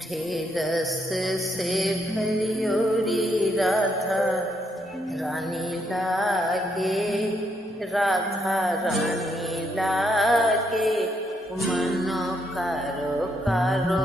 मीठे रस से भरियोरी राधा रानी लागे, राधा रानी लागे। मनो कारो कारो